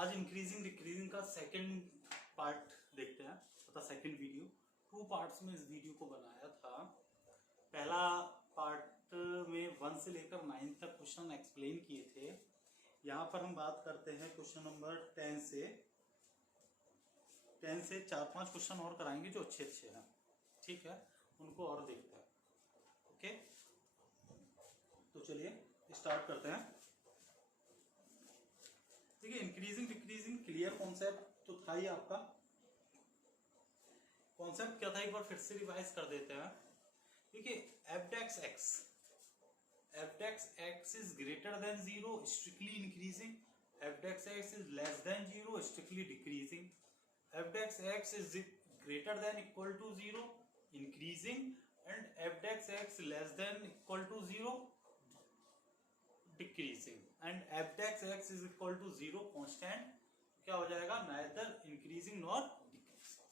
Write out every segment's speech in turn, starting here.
आज increasing decreasing का second part देखते हैं, तथा सेकंड वीडियो। 2 पार्ट्स में इस वीडियो को बनाया था। पहला पार्ट में 1 से लेकर 9 तक क्वेश्चन एक्सप्लेन किए थे। यहाँ पर हम बात करते हैं क्वेश्चन नंबर 10 से 4-5 क्वेश्चन और कराएंगे जो अच्छे हैं, ठीक है, उनको और देखते हैं। ओके, तो चलिए स्टार्ट करते हैं। देखिए, इंक्रीजिंग डिक्रीजिंग क्लियर कॉन्सेप्ट तो था ही। आपका कॉन्सेप्ट क्या था, एक बार फिर से रिवाइज कर देते हैं। देखिए, f (x) is greater than 0 strictly increasing, f (x) is less than 0 strictly decreasing, f (x) is greater than equal to 0 increasing, and f (x) less than equal to 0 decreasing, and f (x) is equal to 0 constant. क्या हो जाएगा, neither increasing nor decreasing.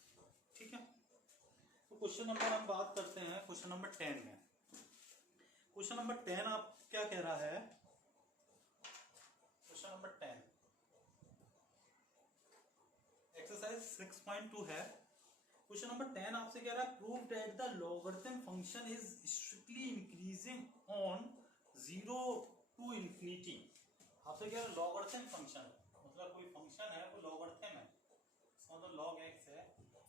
ठीक है, तो question number हम बात करते हैं क्वेश्चन नंबर 10 में। क्वेश्चन नंबर 10 आप क्या कह रहा है, क्वेश्चन नंबर 10 एक्सरसाइज 6.2 है। क्वेश्चन नंबर 10 आपसे कह रहा है, prove that the logarithm function is strictly increasing on 0 to infinity. आपसे कह रहा है लॉगरिथम फंक्शन, मतलब कोई फंक्शन है वो लॉगरिथम है, इसका मतलब log x है,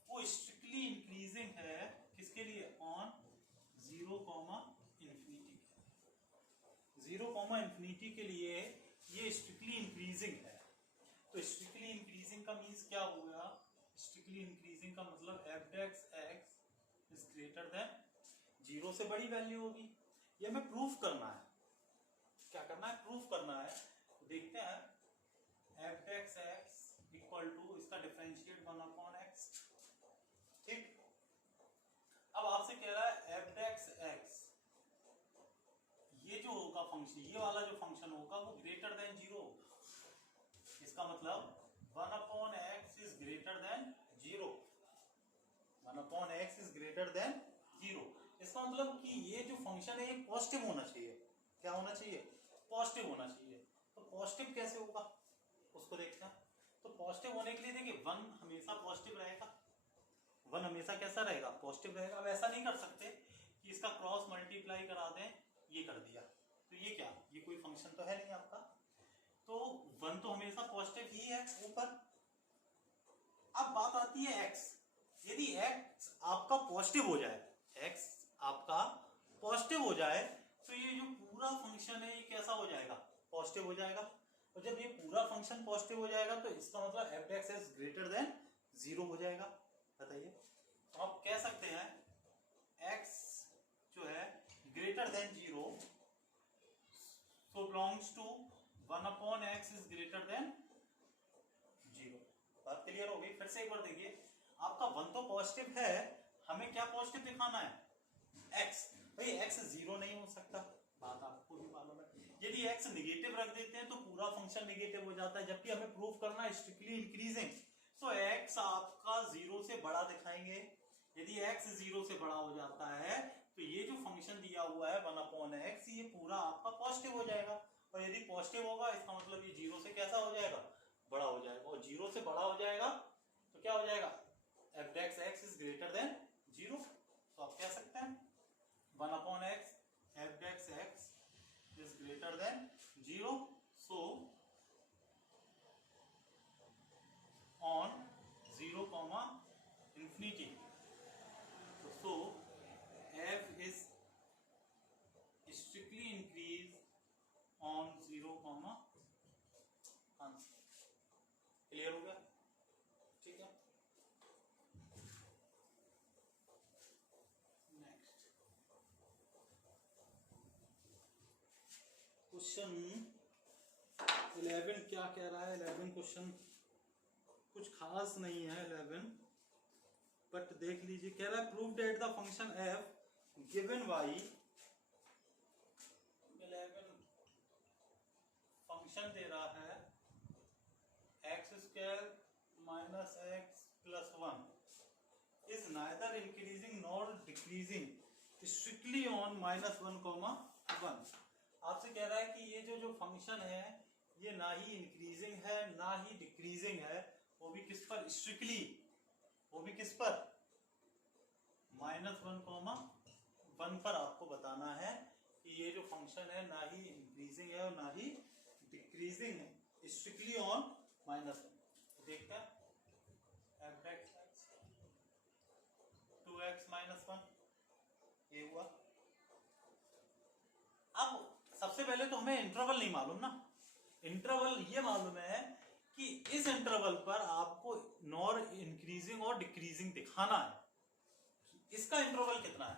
वो स्ट्रिक्टली इंक्रीजिंग है किसके लिए, ऑन 0, इंफिनिटी। 0, इंफिनिटी के लिए ये स्ट्रिक्टली इंक्रीजिंग है। तो स्ट्रिक्टली इंक्रीजिंग का मीन्स क्या होगा, स्ट्रिक्टली इंक्रीजिंग का मतलब f(x) इज ग्रेटर देन 0 से बड़ी वैल्यू होगी। ये हमें प्रूफ करना है। क्या करना है, प्रूफ करना है। तो देखते हैं f(x) इक्वल टू, इसका डिफरेंशिएट 1/x। ठीक, अब आपसे कह रहा है f(x) ये जो होगा फंक्शन, ये वाला जो फंक्शन होगा वो ग्रेटर देन 0 होगा। इसका मतलब 1/x is greater than 0, 1/x is greater than 0। इसका मतलब कि ये जो फंक्शन है ये पॉजिटिव होना चाहिए। क्या होना चाहिए, पॉजिटिव होना चाहिए। तो पॉजिटिव कैसे होगा उसको देखते हैं। तो पॉजिटिव होने के लिए देखिए 1 हमेशा पॉजिटिव रहेगा, 1 हमेशा कैसा रहेगा, पॉजिटिव रहेगा। अब ऐसा नहीं कर सकते कि इसका क्रॉस मल्टीप्लाई करा दें, ये कर दिया तो ये क्या, ये कोई फंक्शन तो है नहीं आपका। तो 1 तो हमेशा पॉजिटिव ही है ऊपर। अब बात आती है x, यदि x आपका पॉजिटिव हो जाए, x आपका पॉजिटिव हो जाए तो ये जो पूरा फंक्शन है ये कैसा हो जाएगा, पॉजिटिव हो जाएगा। और जब ये पूरा फंक्शन पॉजिटिव हो जाएगा तो इसका मतलब f(x) इज ग्रेटर देन 0 हो जाएगा। बताइए, तो आप कह सकते हैं x जो है greater than 0 so belongs to 1/x is greater than 0। बात क्लियर हो गई। फिर से एक बार देखिए, आपका 1 तो पॉजिटिव है, हमें क्या पॉजिटिव दिखाना है, x। भाई x 0 नहीं हो सकता, बात आपको भी मालूम है। यदि x निगेटिव रख देते हैं तो पूरा फंक्शन निगेटिव हो जाता है, जबकि हमें प्रूव करना है स्ट्रिक्टली इंक्रीजिंग। तो x आपका 0 से बड़ा दिखाएंगे। यदि x 0 से बड़ा हो जाता है तो ये जो फंक्शन दिया हुआ है 1/x, ये पूरा आपका पॉजिटिव हो जाएगा। और यदि पॉजिटिव होगा इसका मतलब ये 0 से कैसा हो जाएगा, बड़ा हो जाएगा। और 0 से बड़ा हो जाएगा तो क्या हो जाएगा, f(x) इज ग्रेटर देन 0। तो आप कह सकते हैं 1/x f(x) is greater than 0, so on 0, infinity, so f is strictly increase on 0, answer. Clear हो गया, ठीक है। नेक्स्ट क्वेश्चन 11 क्या कह रहा है। 11 क्वेश्चन कुछ खास नहीं है 11, बट देख लीजिए। कह रहा है prove that the function f given y, 11 function दे रहा है x² - x + 1 is neither increasing nor decreasing strictly on -1, 1। आपसे कह रहा है कि ये जो फंक्शन है ये ना ही इंक्रीजिंग है ना ही डिक्रीजिंग है, वो भी किस पर, स्ट्रिक्टली, वो भी किस पर, -1,1 पर आपको बताना है कि ये जो फंक्शन है ना ही इंक्रीजिंग है और ना ही डिक्रीजिंग है, स्ट्रिक्टली ऑन -1। देखते हैं f(x) 2x - 1 ये हुआ। अब सबसे पहले तो हमें इंटरवल नहीं मालूम ना, इंटरवल ये मालूम है कि इस इंटरवल पर आपको नॉर इंक्रीजिंग और डिक्रीजिंग दिखाना है। इसका इंटरवल कितना है,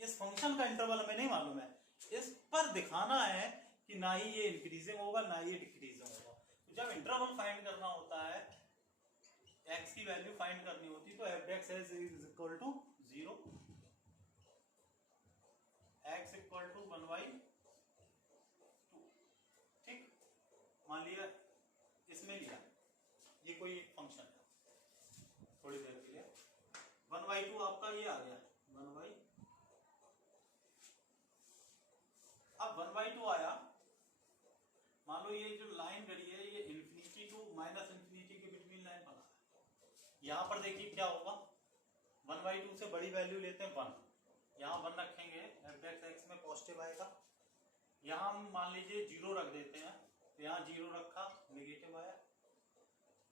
इस फंक्शन का इंटरवल हमें नहीं मालूम है, इस पर दिखाना है कि ना ही ये इंक्रीजिंग होगा ना ही ये डिक्रीजिंग होगा। तो जब इंटरवल फाइंड करना होता है, x की वैल्यू फाइंड करनी होती तो f(x) is equal to 0, x equal to 1/2। ठीक, मान लिया इसमें लिया, ये कोई फंक्शन है थोड़ी देर के लिए, 1/2 आपका ये आ गया 1/, अब 1/2 आया, मान लो ये जो लाइन गड़ी है ये इंफिनिटी टू -इंफिनिटी के बिटवीन लाइन बना है। यहां पर देखिए क्या होगा, 1/2 से बड़ी वैल्यू लेते हैं 1, यहाँ 1 रखेंगे, f(x) में पॉजिटिव आएगा। यहाँ हम मान लीजिए 0 रख देते हैं, तो यहाँ 0 रखा, नेगेटिव आया।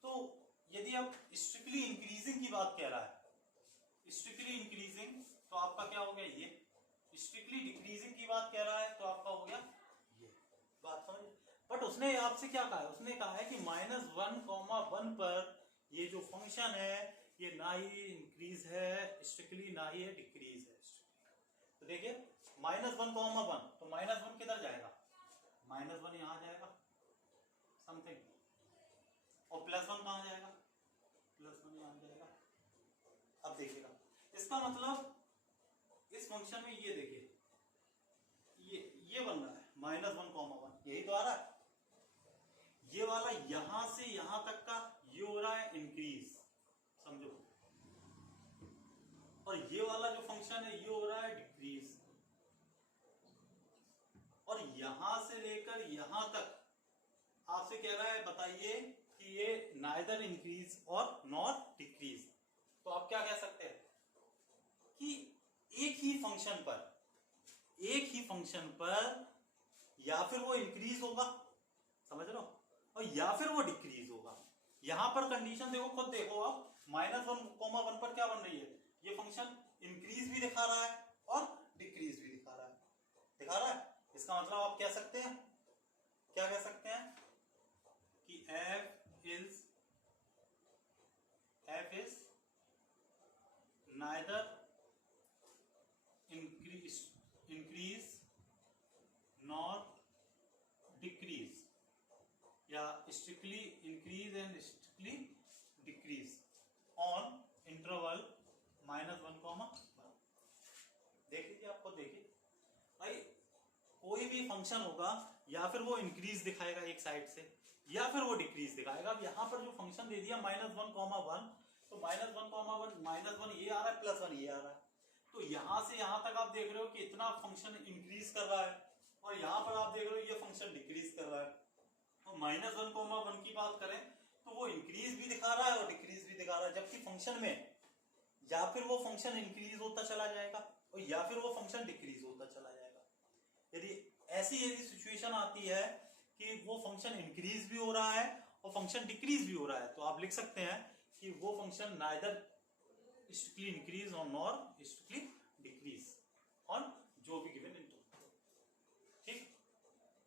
तो यदि आप स्ट्रिक्टली इंक्रीजिंग की बात कह रहा है, स्ट्रिक्टली इंक्रीजिंग, तो आपका क्या हो गया ये, स्ट्रिक्टली डिक्रीजिंग की बात कह रहा है तो आपका हो गया ये, बात समझ। बट उसने आपसे क्या कहा है, उसने कहा है कि -1,1 पर ये जो फंक्शन है ये ना ही इंक्रीज है स्ट्रिक्टली ना ही डिक्रीज है। तो देखिए -1,1, तो -1 किधर जाएगा, -1 यहां जाएगा समथिंग, और +1 कहां जाएगा, +1 यहां जाएगा। अब देखिएगा इसका मतलब इस फंक्शन में ये देखिए ये बन रहा है -1,1, यही तो आ रहा है, ये वाला यहां से यहां तक का ये हो रहा है इंक्रीज, समझो, और ये वाला जो फंक्शन है ये हो रहा है डिक्रीज, और यहां से लेकर यहां तक आपसे कह रहा है बताइए कि ये नाइदर इंक्रीज और नॉर डिक्रीज। तो आप क्या कह सकते हैं कि एक ही फंक्शन पर या फिर वो इंक्रीज होगा, समझ रहे हो, और या फिर वो डिक्रीज होगा। यहां पर कंडीशन देखो, खुद देखो आप, -1,1 पर क्या बन रही है, ये फंक्शन इंक्रीज भी दिखा रहा है और डिक्रीज भी दिखा रहा है। इसका मतलब आप क्या कह सकते हैं कि f is neither increase nor decrease, या strictly increase and strictly decrease on interval -1,1। देख लीजिए, आपको देखिए भाई, कोई भी फंक्शन होगा या फिर वो इंक्रीज दिखाएगा एक साइड से या फिर वो डिक्रीज दिखाएगा। अब यहाँ पर जो फंक्शन दे दिया -1,1, तो -1,1 ये आ रहा है, +1 ये आ रहा है, तो यहां से यहां तक आप देख रहे हो कि इतना फंक्शन इंक्रीज कर रहा है, और यहां पर आप देख रहे हो ये फंक्शन डिक्रीज कर रहा है। तो -1,1 की बात करें तो वो इंक्रीज भी दिखा रहा है और डिक्रीज भी दिखा रहा है, जबकि फंक्शन में या फिर वो फंक्शन इंक्रीज होता चला जाएगा और या फिर वो फंक्शन डिक्रीज होता चला जाएगा। यदि सिचुएशन आती है कि वो फंक्शन इंक्रीज भी हो रहा है और फंक्शन डिक्रीज भी हो रहा है, तो आप लिख सकते हैं कि वो फंक्शन नाइदर स्ट्रिक्टली इंक्रीज और नॉर स्ट्रिक्टली डिक्रीज ऑन जो भी गिवन इंटरवल। ठीक,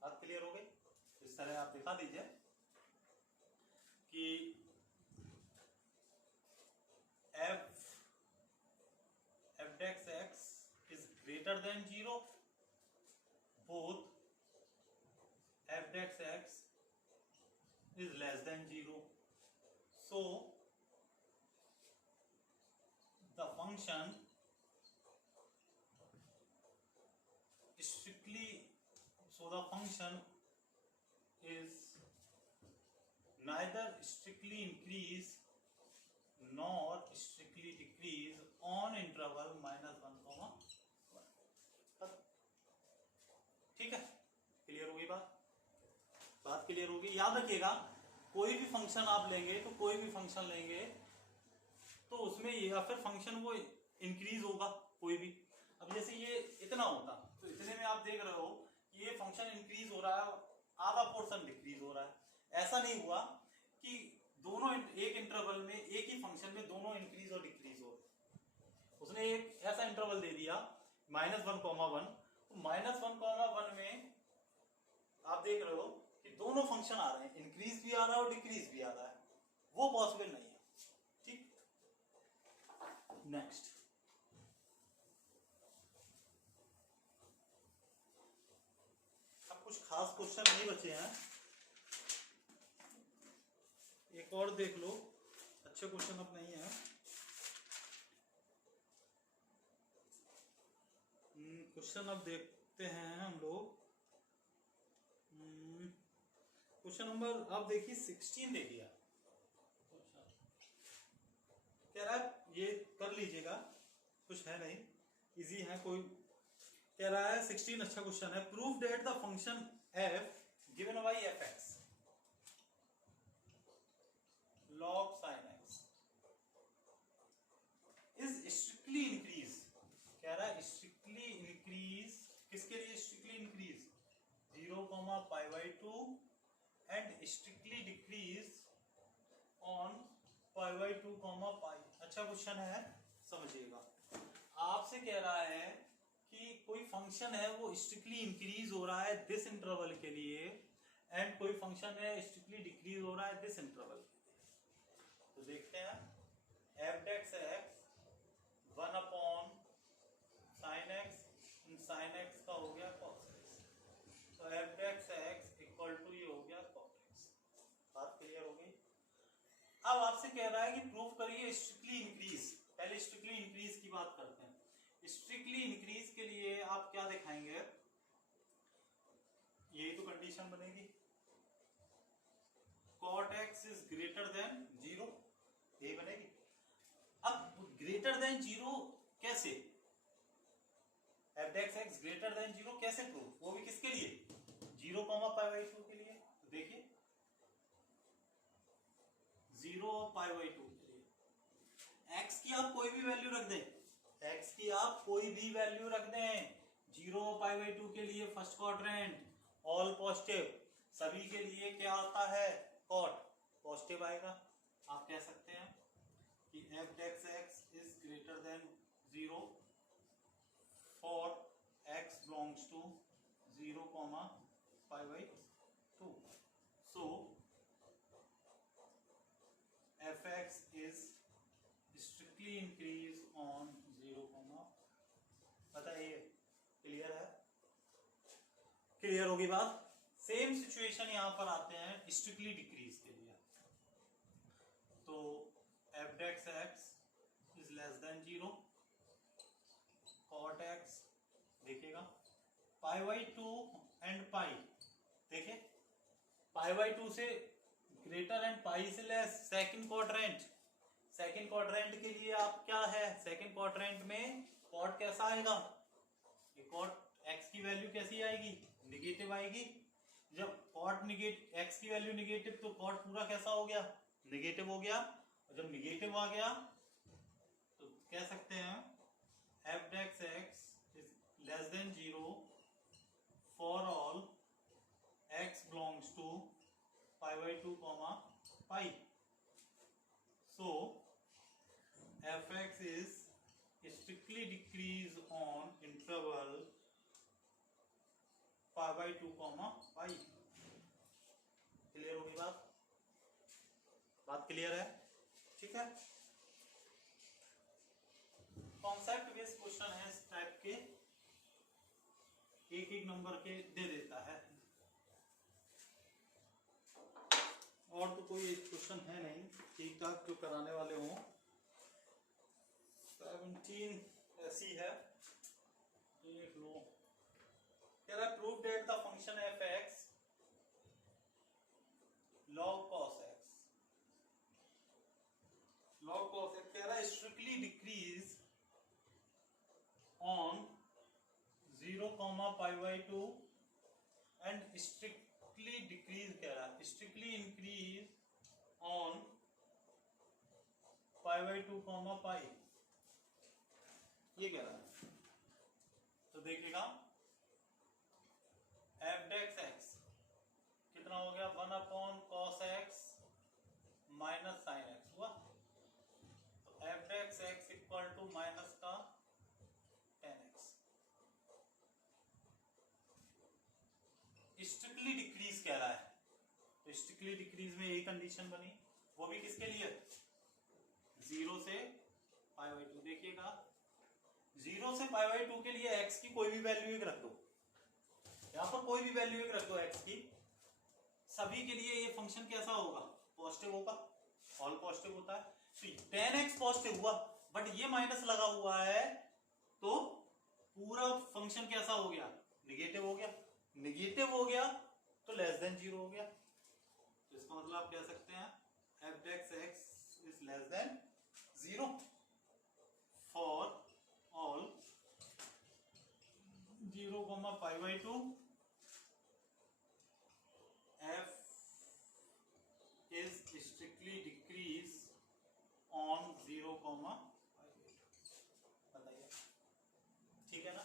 बात क्लियर हो गई। इस तरह आप दिखा दीजिए कि f(x) is greater than 0, both f(x) is less than 0, so the function is neither strictly increase nor strictly decrease on interval -1,1। ठीक है, क्लियर हुई बात क्लियर होगी। याद रखिएगा कोई भी फंक्शन आप लेंगे तो कोई भी फंक्शन लेंगे तो उसमें या फिर फंक्शन वो इंक्रीज होगा कोई भी। अब जैसे ये इतना होता तो इतने में आप देख रहे हो कि ये फंक्शन इंक्रीज हो रहा है, आधा पोर्शन डिक्रीज हो रहा है। ऐसा नहीं हुआ कि दोनों एक इंटरवल में एक ही फंक्शन में दोनों इंक्रीज और डिक्रीज हो। उसने एक ऐसा इंटरवल दे दिया -1,1, तो -1,1 में आप देख रहे हो कि दोनों फंक्शन आ रहे हैं, इंक्रीज भी आ रहा है और डिक्रीज भी आ रहा है, वो पॉसिबल नहीं है। ठीक, नेक्स्ट अब कुछ खास क्वेश्चन नहीं बचे हैं, एक और देख लो, अच्छे क्वेश्चन अब नहीं है। क्वेश्चन अब देखते हैं हम लोग। क्वेश्चन नंबर आप देखिए 16 दे दिया, कह रहा है ये कर लीजिएगा, कुछ है नहीं, इजी है। कोई कह रहा है 16 अच्छा क्वेश्चन है। Prove that the function f given by fx log sin x is strictly increase. कह रहा है स्ट्रिक्टली इंक्रीज, किसके लिए strictly increase? 0,π/2 and strictly decrease on π/2, π। अच्छा क्वेश्चन है, समझिएगा। आपसे कह रहा है कि कोई फंक्शन है वो स्ट्रिक्टली इंक्रीज हो रहा है दिस इंटरवल के लिए, एंड कोई फंक्शन है स्ट्रिक्टली डिक्रीज हो रहा है दिस इंटरवल के लिए। तो देखते हैं f(x) 1/sin x, sin x का हो गया cos x, तो f(x) इक्वल टू ये हो गया cot x। बात क्लियर हो गई। अब आपसे कह रहा है कि प्रूफ करिए स्ट्रिक्टली इंक्रीज। पहले स्ट्रिक्टली इंक्रीज की बात करते हैं। स्ट्रिक्टली इंक्रीज के लिए आप क्या दिखाएंगे? यही तो कंडीशन बनेगी, cot x is greater than 0, यही बनेगी। अब ग्रेटर देन 0 कैसे? f(x) ग्रेटर देन 0 कैसे प्रूफ? वो भी किसके लिए? 0,π/2 के लिए। तो देखिए 0 और π/2 के लिए x की आप कोई भी वैल्यू रख दें, x की आप कोई भी वैल्यू रख दें, 0 और π/2 के लिए फर्स्ट क्वाड्रेंट ऑल पॉजिटिव, सभी के लिए क्या आता है? cot पॉजिटिव आएगा। आप कह सकते हैं कि f(x) is greater than 0 for x belongs to 0,π/2, so f(x) is strictly increase on 0, बताइए क्लियर है? क्लियर होगी बात। सेम सिचुएशन यहां पर आते हैं स्ट्रिक्टली डिक्रीज के लिए। तो f(x) is less than 0, cot x देखिएगा π/2 एंड π, देखिए π/2 से ग्रेटर एंड π से लेस। सेकंड क्वाड्रेंट के लिए आप क्या है? सेकंड क्वाड्रेंट में cot कैसा आएगा? ये cot x की वैल्यू कैसी आएगी? निगेटिव आएगी। जब cot x की वैल्यू निगेटिव तो cot पूरा कैसा हो गया? निगेटिव हो गया। और जब निगेटिव आ गया तो कह सकते हैं f(x) is less than 0 for all x belongs to π/2, π. So f(x) is strictly decrease on interval π/2, π। Clear होगी बात? बात क्लियर है? ठीक है। कॉन्सेप्ट बेस्ड क्वेश्चन है इस टाइप के, एक नंबर के दे देता है। और तो कोई क्वेश्चन है नहीं ठीक ठाक जो कराने वाले हों। 17 ऐसी है, देख लो। कह रहा है prove that the function f(x) log cos x, log cos x कह रहा है strictly decrease on 0, π/2 and strictly strictly decrease कह रहा है, strictly increase on pi by two comma pi, ये कह रहा है। तो देखिएगा एफ डेक्स एक्स कितना हो गया, 1 cos x minus sine x हुआ। तो f dash x equal to minus का tan x। स्ट्रिक्टली डिक्रीज कह रहा है, तो स्ट्रिक्टली डिक्रीज में यही कंडीशन बनी, वो भी किसके लिए, 0 से पाई बाई टू। देखिएगा 0 से पाई बाई टू के लिए x की कोई भी वैल्यू एक रख दो, यहां पर कोई भी वैल्यू एक रख दो x की, सभी के लिए ये फंक्शन कैसा होगा, पॉजिटिव होगा, ऑल पॉजिटिव होता है। तो tan x पॉजिटिव हुआ, बट ये माइनस लगा हुआ है, तो पूरा फंक्शन कैसा हो गया, निगेटिव हो गया। निगेटिव हो गया तो लेस देन 0 हो गया। तो इसका मतलब आप कह सकते हैं f dash x is less than 0 for all 0, pi by two f is strictly decrease on 0, बताइए ठीक है ना।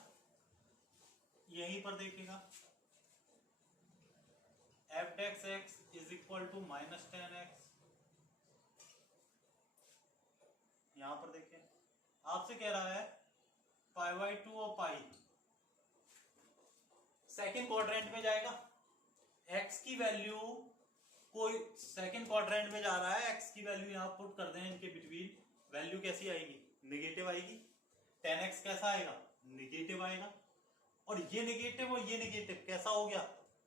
यहीं पर देखिएगा f dash x is equal to minus tan x, यहां पर देखिए आपसे कह रहा है पाई बाई टू और पाई सेकेंड क्वाड्रेंट में जाएगा, x की वैल्यू कोई सेकंड क्वाड्रेंट में जा रहा है, x की वैल्यू यहां पुट कर दें, इनके बिटवीन वैल्यू कैसी आएगी, नेगेटिव आएगी। tan x कैसा आएगा, नेगेटिव आएगा, और ये नेगेटिव और ये नेगेटिव कैसा हो गया,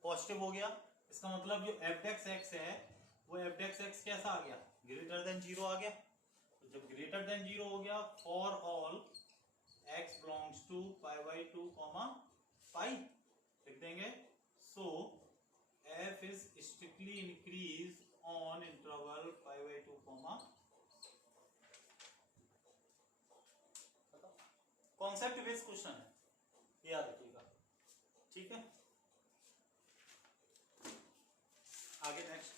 पॉजिटिव हो गया। इसका मतलब जो f डेक्स x है वो f डेक्स x कैसा आ गया, ग्रेटर देन 0 आ गया। तो जब ग्रेटर देन 0 हो गया, for all x belongs to pi by two pi लिख देंगे। So f is strictly increase on interval pi by 2, concept based question है, याद रखिएगा, ठीक है। आगे नेक्स्ट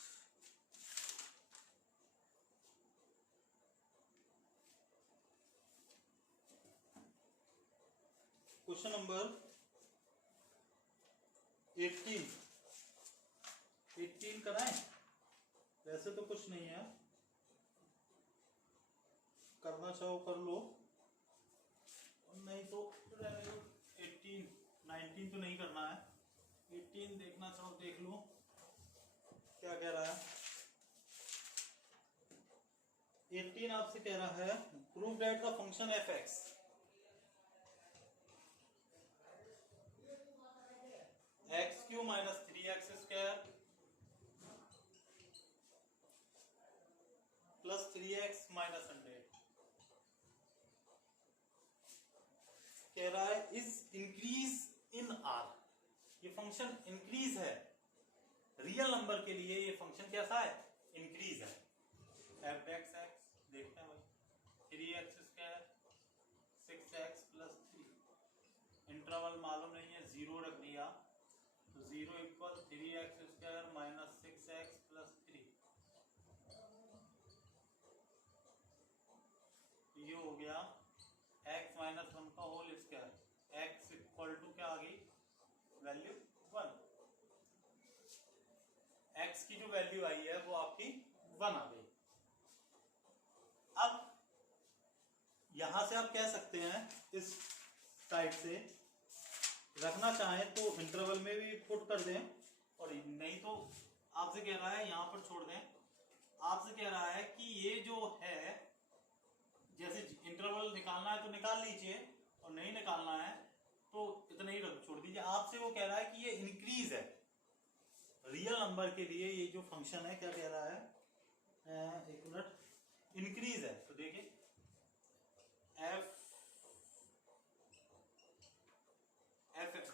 क्वेश्चन नंबर 18 कराएं, वैसे तो कुछ नहीं है, करना चाहो कर लो, नहीं तो 18 19 तो नहीं करना है, 18 देखना चाहो देख लो क्या कह रहा है। 18 आपसे कह रहा है prove that the function F x x Q minus 3x square plus 3x minus 100 कह रहा है इज इंक्रीज इन आर, ये फंक्शन इंक्रीज है, रियल नंबर के लिए ये फंक्शन कैसा है, इंक्रीज है। एफ डेक्स एक्स देखते हैं भाई, 3x square 6x plus 3, interval मालूम नहीं है, 0 रख दिया तो 0 equal 3x square minus 6x plus 3, ये हो गया x माइनस 1 का whole square, x equal to क्या आ गई, वैल्यू 1, x की जो वैल्यू आई है वो आपकी 1 आ गई। अब यहां से आप कह सकते हैं इस साइड से रखना चाहें तो इंटरवल में भी पुट कर दें, और नहीं तो आपसे कह रहा है यहां पर छोड़ दें। आपसे कह रहा है कि ये जो है जैसे इंटरवल निकालना है तो निकाल लीजिए, और नहीं निकालना है तो इतना ही छोड़ दीजिए। आपसे वो कह रहा है कि ये इंक्रीज है, रियल नंबर के लिए ये जो फंक्शन है क्या कह रहा है, एक मिनट, इंक्रीज है। तो देखिए f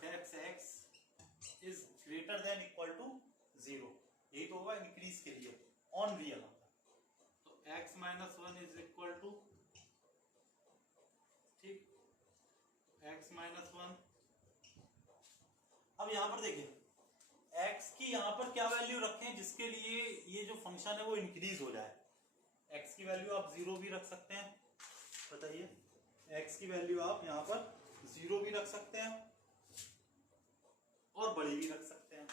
dash x is greater than equal to 0, यही तो होगा इंक्रीज के लिए ऑन रियल नंबर। तो x minus 1 is equal to, ठीक, x माइनस 1। अब यहां पर देखिए एक्स की यहाँ पर क्या वैल्यू रखें जिसके लिए ये जो फंक्शन है वो इंक्रीज हो जाए। एक्स की वैल्यू आप 0 भी रख सकते हैं, बताइए। एक्स की वैल्यू आप यहाँ पर 0 भी रख सकते हैं और बड़ी भी रख सकते हैं,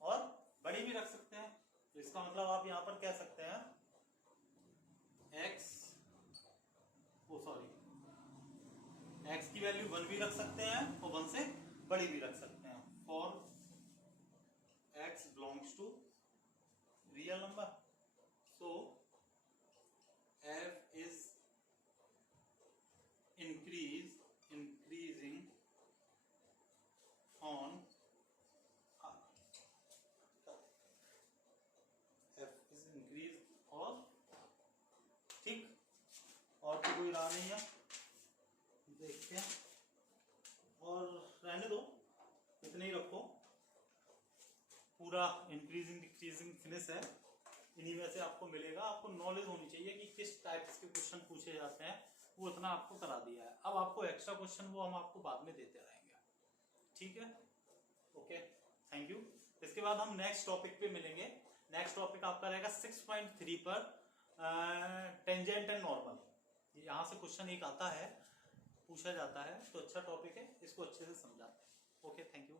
और बड़ी भी रख सकते हैं। तो इसका मतलब आप यहाँ पर कह सकते हैं एक्स एक्स की वैल्यू 1 भी रख सकते हैं और 1 से बड़ी भी रख सकते हैं। For x belongs to real number, so f is increasing on r, f is increased और ठीक, और तो कोई राह नहीं है, देखते हैं और रहने दो, इतने ही रखो। पूरा इंक्रीजिंग डिक्रीजिंग फिनिश है, इन्हीं में से आपको मिलेगा। आपको नॉलेज होनी चाहिए कि किस टाइप्स के क्वेश्चन पूछे जाते हैं, वो इतना आपको करा दिया है। अब आपको एक्स्ट्रा क्वेश्चन वो हम आपको बाद में देते रहेंगे, ठीक है। Okay, thank you. इसके बाद हम नेक्स्ट टॉपिक पे मिलेंगे। नेक्स्ट टॉपिक आपका रहेगा 6.3 पर टेंजेंट एंड नॉर्मल। यहाँ से क्वेश्चन एक आता है, पूछा जाता है, तो अच्छा टॉपिक है, इसको अच्छे से समझाते हैं। Okay, thank you.